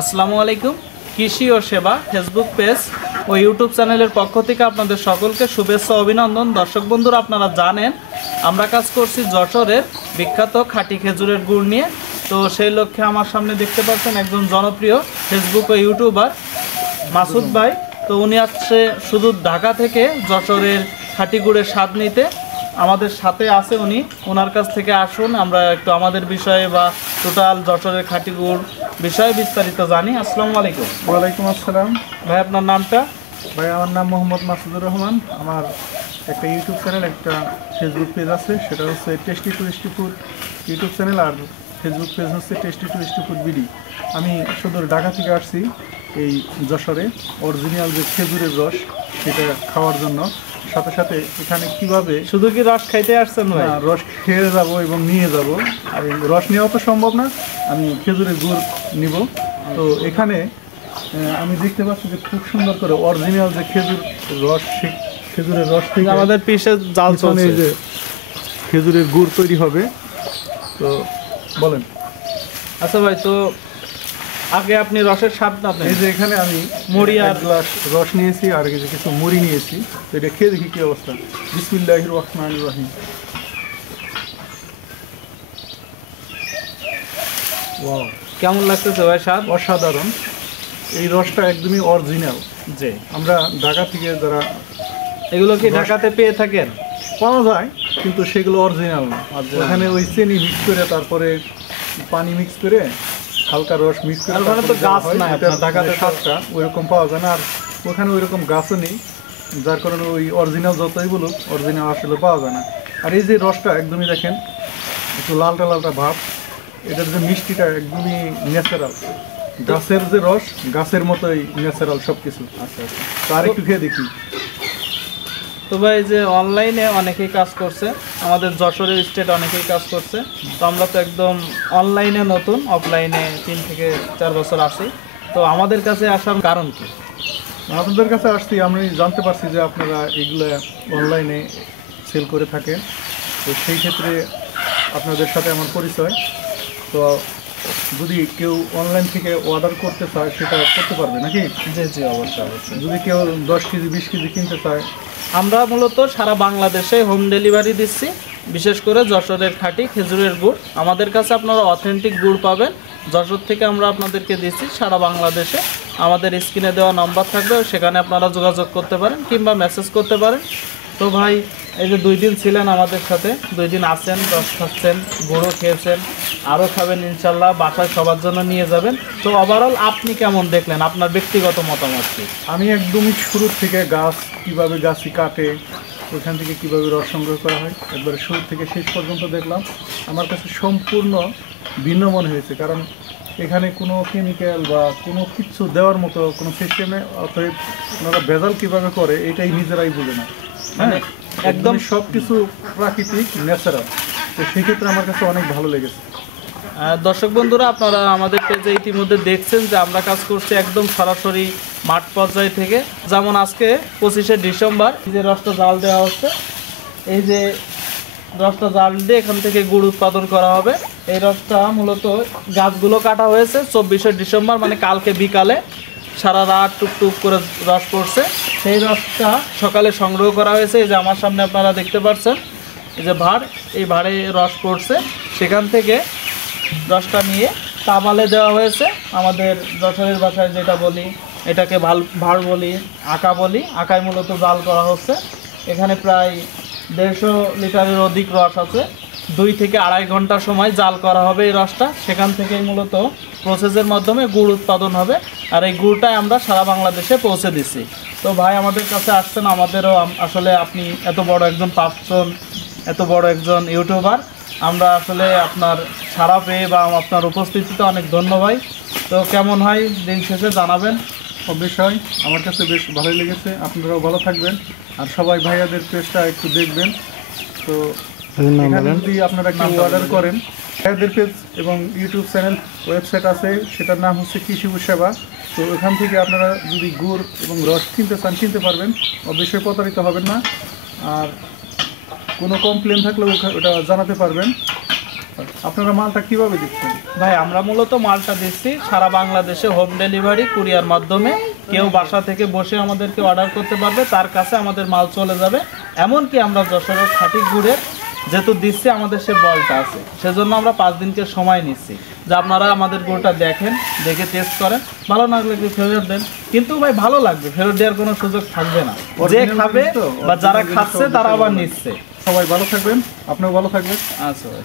আসসালামু আলাইকুম। কৃষি ও সেবা ফেসবুক পেজ ও ইউটিউব চ্যানেলের পক্ষ থেকে আপনাদের সকলকে শুভেচ্ছা অভিনন্দন। দর্শক বন্ধুরা, আপনারা জানেন আমরা কাজ করছি যশোরের বিখ্যাত খাঁটি খেজুরের গুড় নিয়ে। তো সেই লক্ষ্যে আমার সামনে দেখতে পাচ্ছেন একজন জনপ্রিয় ফেসবুক ও ইউটিউবার মাসুদ ভাই। তো উনি আসছে শুধু ঢাকা থেকে যশোরের খাঁটি গুড়ের স্বাদ নিতে। আমাদের সাথে আছে উনি, ওনার কাছ থেকে আসুন আমরা একটু আমাদের বিষয়ে বা টোটাল যশোরের খাঁটি গুড় বিষয়ে বিস্তারিত জানি। আসসালামু আলাইকুম। ওয়ালাইকুম আসসালাম। ভাই আপনার নামটা? ভাই আমার নাম মোহাম্মদ মাসুদুর রহমান। আমার একটা ইউটিউব চ্যানেল, একটা ফেসবুক পেজ আছে, সেটা হচ্ছে টেস্টি টুরিস্টি ফুড ইউটিউব চ্যানেল, আর ফেসবুক পেজ হচ্ছে টেস্টি টুরিস্টি ফুড বিডি। আমি শুধু ঢাকা থেকে আসছি এই যশোরে অরিজিনাল যে খেজুরের রস সেটা খাওয়ার জন্য। সাথে সাথে এখানে কিভাবে শুধু কি রস খাইতে আসছেন ভাই? রস খেয়ে যাব এবং নিয়ে যাব। আর এই রস নেওয়া তো সম্ভব না, আমি খেজুরের গুড় নিব। তো এখানে আমি দেখতে পাচ্ছি যে খুব সুন্দর করে অরিজিনাল যে খেজুরের রস থেকে আমাদের পিসে জাল চলছে, যে খেজুরের গুড় তৈরি হবে। তো বলেন। আচ্ছা ভাই, তো আগে আপনি রসের স্বাদটা আপনি এই যে এখানে আমি মুড়ি আর গ্লাস রস নিয়েছি আর কিছু মুড়ি নিয়েছি। তো এটা খেয়ে দেখি কি অবস্থা। বিসমিল্লাহির রহমানির রহিম। ওয়াও, কেমন লাগতেছে ভাই স্বাদ? অসাধারণ। এই রসটা একদমই অরিজিনাল। জি, আমরা ঢাকা থেকে যারা এগুলো কি ঢাকাতে পেয়ে থাকেন? পাওয়া যায়, কিন্তু সেগুলো অরিজিনাল না। ওখানে ওই চিনি মিক্স করে, তারপরে পানি মিক্স করে, হালকা রস মিক্স করে, ওখানে তো গাছ নাই, ঢাকাতে স্বাদটা ওইরকম পাওয়া যায় না। আর ওখানে ওইরকম গাছও নেই, যার কারণে ওই অরিজিনাল যতই বলুক অরিজিনাল আসলে পাওয়া যায় না। আর এই যে রসটা একদমই দেখেন একটু লালটা লালটা ভাব, এটার যে মিষ্টিটা একদমই ন্যাচারাল। গাছের যে রস, গাছের মতোই ন্যাচারাল সব কিছু। আচ্ছা আচ্ছা, তো আর একটু খেয়ে দেখি। তো ভাই, যে অনলাইনে অনেকেই কাজ করছে, আমাদের যশোরের স্টেট অনেকেই কাজ করছে। তো আমরা তো একদম অনলাইনে নতুন, অফলাইনে 3 থেকে 4 বছর আছি। তো আমাদের কাছে আসার কারণ কি? আপনাদের কাছে আসছি, আমি জানতে পারছি যে আপনারা এগুলো অনলাইনে সেল করে থাকেন। তো সেই ক্ষেত্রে আপনাদের সাথে আমার পরিচয়। তো যদি কেউ অনলাইন থেকে অর্ডার করতে চায় সেটা করতে পারবে নাকি? জি জি, অবশ্যই অবশ্যই। যদি কেউ 10 কেজি 20 কেজি কিনতে চায়? আমরা মূলত সারা বাংলাদেশে হোম ডেলিভারি দিচ্ছি, বিশেষ করে যশোরের খাঁটি খেজুরের গুড়। আমাদের কাছে আপনারা অথেন্টিক গুড় পাবেন। যশোর থেকে আমরা আপনাদেরকে দিচ্ছি সারা বাংলাদেশে। আমাদের স্ক্রিনে দেওয়া নাম্বার থাকবে, সেখানে আপনারা যোগাযোগ করতে পারেন কিংবা মেসেজ করতে পারেন। তো ভাই, এই যে 2 দিন ছিলেন আমাদের সাথে, 2 দিন আছেন, রস খাচ্ছেন, গুঁড়ো খেয়েছেন, আরও খাবেন ইনশাল্লাহ, বাসায় সবার জন্য নিয়ে যাবেন। তো ওভারঅল আপনি কেমন দেখলেন? আপনার ব্যক্তিগত মতামত কি? আমি একদমই শুরু থেকে কীভাবে গাছই কাটে, ওইখান থেকে কীভাবে রস সংগ্রহ করা হয়, একবারে শুরু থেকে শেষ পর্যন্ত দেখলাম। আমার কাছে সম্পূর্ণ ভিন্ন মনে হয়েছে, কারণ এখানে কোনো কেমিক্যাল বা কোনো কিছু দেওয়ার মতো কোনো সিস্টেম নেই। অতএব ওনারা ভেজাল কীভাবে করে এটাই নিজেরাই বুঝে না। মানে একদম সব কিছু প্রাকৃতিক, ন্যাচারাল। তো সেক্ষেত্রে আমার কাছে অনেক ভালো লেগেছে। দর্শক বন্ধুরা, আপনারা আমাদের পেজে ইতিমধ্যে দেখছেন যে আমরা কাজ করছি একদম সরাসরি মাঠ পর্যায় থেকে। যেমন আজকে 25শে ডিসেম্বর, এই যে রসটা জাল দেওয়া হচ্ছে, এই যে রসটা জাল দিয়ে এখান থেকে গুড় উৎপাদন করা হবে। এই রসটা মূলত গাছগুলো কাটা হয়েছে 24শে ডিসেম্বর, মানে কালকে বিকালে। সারা রাত টুকটুক করে রস পড়ছে, সেই রসটা সকালে সংগ্রহ করা হয়েছে। এই যে আমার সামনে আপনারা দেখতে পাচ্ছেন, এই যে ভাড়, এই ভাড়ে রস পড়ছে। সেখান থেকে রসটা নিয়ে তাবালে দেওয়া হয়েছে। আমাদের যশোরের ভাষায় যেটা বলি, এটাকে ভাড় বলি, আঁকা বলি। আঁকায় মূলত জাল করা হচ্ছে। এখানে প্রায় 150 লিটারের অধিক রস আছে। 2 থেকে 2.5 ঘন্টা সময় জাল করা হবে এই রসটা। সেখান থেকেই মূলত প্রসেসের মাধ্যমে গুড় উৎপাদন হবে। আর এই গুড়টাই আমরা সারা বাংলাদেশে পৌঁছে দিচ্ছি। তো ভাই আমাদের কাছে আসছেন, আমাদেরও আসলে আপনি এত বড় একজন পার্সন, এত বড় একজন ইউটিউবার, আমরা আসলে আপনার সাড়া পেয়ে বা আপনার উপস্থিতিতে অনেক ধন্যবাদ। তো কেমন হয় দিন শেষে জানাবেন। অবশ্যই আমার কাছে বেশ ভালোই লেগেছে। আপনারাও ভালো থাকবেন, আর সবাই ভাইয়াদের পেজটা একটু দেখবেন। তো এখানে যদি আপনারা কেউ অর্ডার করেন, ভাইয়াদের পেজ এবং ইউটিউব চ্যানেল, ওয়েবসাইট আছে, সেটার নাম হচ্ছে কৃষি ও সেবা। তো ওখান থেকে আপনারা যদি গুড় এবং রস কিনতে চান কিনতে পারবেন, অবশ্যই প্রতারিত হবেন না। আর কোনো কমপ্লেন থাকলে ওটা জানাতে পারবেন। আপনারা মালটা কিভাবে দিচ্ছেন? ভাই আমরা মূলত মালটা দিচ্ছি সারা বাংলাদেশে হোম ডেলিভারি কুরিয়ার মাধ্যমে। কেউ বাসা থেকে বসে আমাদেরকে অর্ডার করতে পারবে, তার কাছে আমাদের মাল চলে যাবে। এমনকি আমরা যশোরের খাঁটি গুড়ের যেহেতু দিচ্ছি আমাদের সে বলটা আছে, সেজন্য আমরা 5 দিনকে সময় নিচ্ছি যে আপনারা আমাদের গুড়টা দেখেন, দেখে টেস্ট করেন, ভালো না লাগলে ফেরত দেন। কিন্তু ভাই ভালো লাগবে, ফেরত দেওয়ার কোনো সুযোগ থাকবে না। যে খাবে বা যারা খাচ্ছে তারা আবার নিচ্ছে। সবাই ভালো থাকবেন, আপনিও ভালো থাকবেন। আচ্ছা ভাই।